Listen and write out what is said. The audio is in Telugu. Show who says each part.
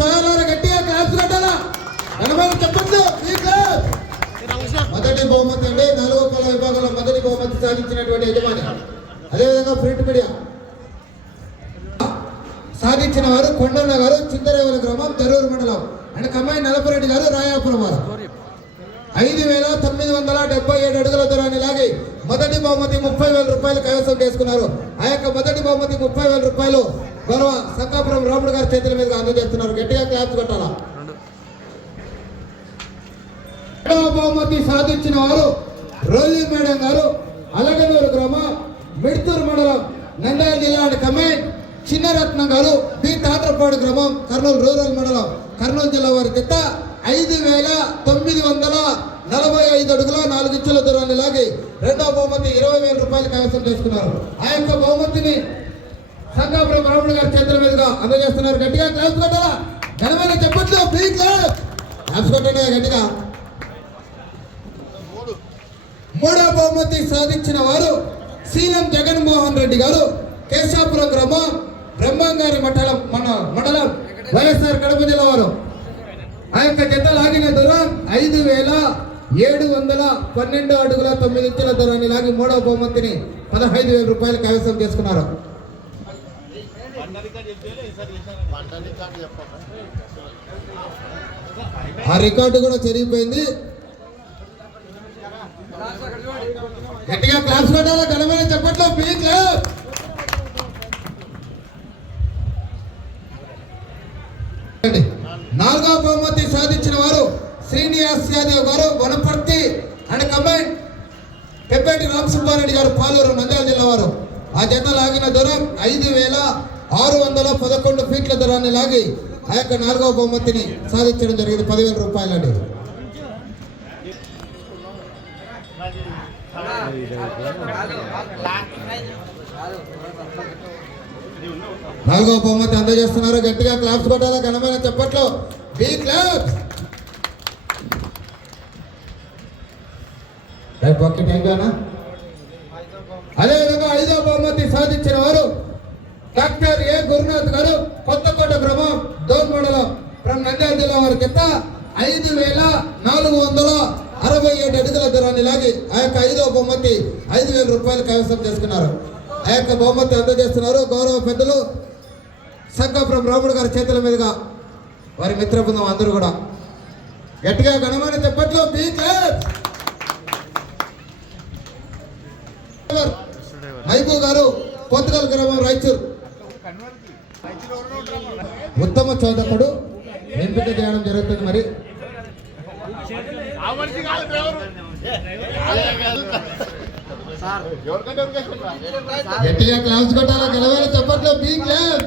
Speaker 1: సహాయాలను గట్టిగా క్లాప్స్ కట్టాలా? చెప్పండి మొదటి బహుమతి అండి. నాలుగో కుల విభాగంలో మొదటి బహుమతి సాధించినటువంటి యజమాని. అదేవిధంగా ప్రింట్ మీడియా. సాధించిన వారు కొండన్న గారు చింతరేవల గ్రామం తెరూరు మండలం. అండ్ కమ్మాయి నలపరెడ్డి గారు రాయాపురం వారు. ఐదు వేల తొమ్మిది వందల డెబ్బై ఏడు అడుగుల దూరాన్ని లాగి మొదటి బహుమతి ముప్పై వేల రూపాయలు కైవసం చేసుకున్నారు. ఆ యొక్క మొదటి బహుమతి ముప్పై వేల రూపాయలు గౌరవ సంకాపురం రాముడు గారి చేతుల మీదుగా అందజేస్తున్నారు. గట్టిగా క్లాప్స్ కొట్టాలా? రెండవ బహుమతి సాధించిన వారు రోలి మేడం గారు అలగనూరు గ్రామం మిడ్తూరు మండలం నంద్యాల జిల్లా కమాండ్ చిన్నరత్నం గారు బి తాత్రపాడు గ్రామం కర్నూలు రూరల్ మండలం కర్నూలు జిల్లా వారి కింద ఐదు వేల తొమ్మిది వందల నలభై ఐదు అడుగుల నాలుగు ఇంచుల దూరాన్ని లాగి రెండవ బహుమతి ఇరవై వేల రూపాయలు కైవసం చేసుకున్నారు. ఆ యొక్క బహుమతిని సంగాపురం రాముడు గారి చేతుల మీదుగా అందజేస్తున్నారు. గట్టిగా క్లాస్ కొట్టాలా? ఘనమైన చెప్పట్లు ప్లీ క్లాస్ క్లాస్ కొట్టండి గట్టిగా. మూడో బహుమతి సాధించిన వారు సీలం జగన్మోహన్ రెడ్డి గారు కేశాపురం గ్రామం బ్రహ్మంగారి మండలం మన మండలం వైఎస్ఆర్ కడప జిల్లా వారు. ఆ యొక్క జత లాగిన దూరం ఐదు వేల ఏడు వందల పన్నెండు అడుగుల తొమ్మిది ఇంచుల దూరాన్ని లాగి మూడవ బహుమతిని పదహైదు వేల రూపాయలు కైవసం చేసుకున్నారు. ఆ రికార్డు కూడా చెరిగిపోయింది. గట్టిగా క్లాస్ కొట్టాలా? ఘనమైన చెప్పట్లో పీక్ క్లాప్ నాలుగవ బహుమతి సాధించిన వారు శ్రీనివాస్ యాదవ్ గారు వనపర్తి అండ్ కమాండ్ పెప్పేటి రామసుబ్బారెడ్డి గారు పాలూరు నంద్యాల జిల్లా వారు. ఆ జత లాగిన దూరం ఐదు వేల ఆరు వందల పదకొండు ఫీట్ల దూరాన్ని లాగి ఆ యొక్క నాలుగవ బహుమతిని సాధించడం జరిగింది. పదివేల రూపాయలండి నాలుగవ బహుమతి అందజేస్తున్నారు. గట్టిగా క్లాప్స్ కొట్టాలా? ఘనమైన చెప్పట్లో. బీ క్లాప్స్ రైట్ పక్కకి అదేవిధంగా ఐదవ బహుమతి సాధించిన వారు డాక్టర్ ఏ. గురునాథ్ గారు కొత్తకోట గ్రామం దోన్ నంద్యాల జిల్లా వారి కింద ఐదు వేల నాలుగు వందల అరవై ఏడు అడుగుల దూరాన్ని లాగి ఆ యొక్క ఐదవ బహుమతి ఐదు వేల రూపాయలు కైవసం చేసుకున్నారు. ఆ యొక్క బహుమతి అందజేస్తున్నారు గౌరవ పెద్దలు సంకాపురం రాముడు గారి చేతుల మీదుగా. వారి మిత్ర బృందం అందరూ కూడా. గట్టిగా గణమైన చెప్పట్లు బీ క్లాస్ మైబూ గారు కొత్తగల్ గ్రామం రాయచూర్ ఉత్తమ చోదకుడు ఎంపిక చేయడం జరుగుతుంది మరి. గట్టిగా క్లాస్ కొట్టాలా? గెలవాలి చెప్పట్లో బీ క్లాస్